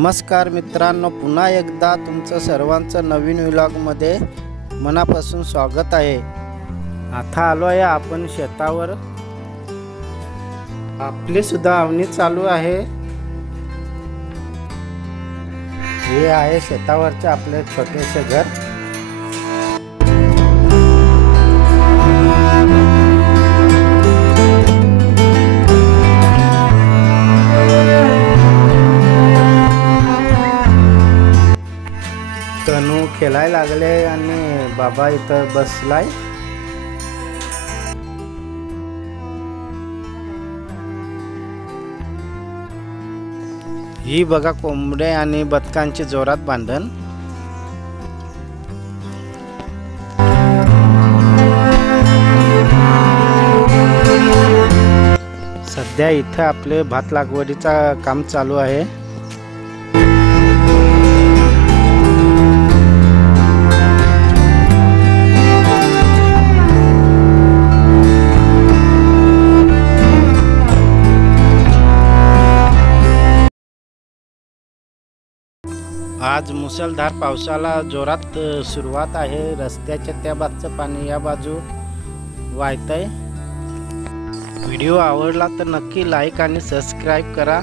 नमस्कार मित्रांनो, पुन्हा एकदा तुमचं सर्वांचं नवीन व्लॉगमध्ये मनापासून स्वागत आहे। आता आलो आहे आपण शेतावर। आपली सुद्धा आवणी चालू आहे। हे आहे शेतावरचे आपले छोटेसे घर। तनू खेळायला लागले आणि बाबा इथं बसलाय। ही बघा कोंबडे आणि बदकांची जोरात भांडण। सध्या इथं आपले भात लागवडीचा काम चालू आहे। आज मुसळधार पावसाला जोरात सुरुवात आहे। रस्त्याच्या त्या बाजूचं पाणी या बाजू वाहतंय। व्हिडिओ आवडला तर नक्की लाईक आणि सबस्क्राईब करा।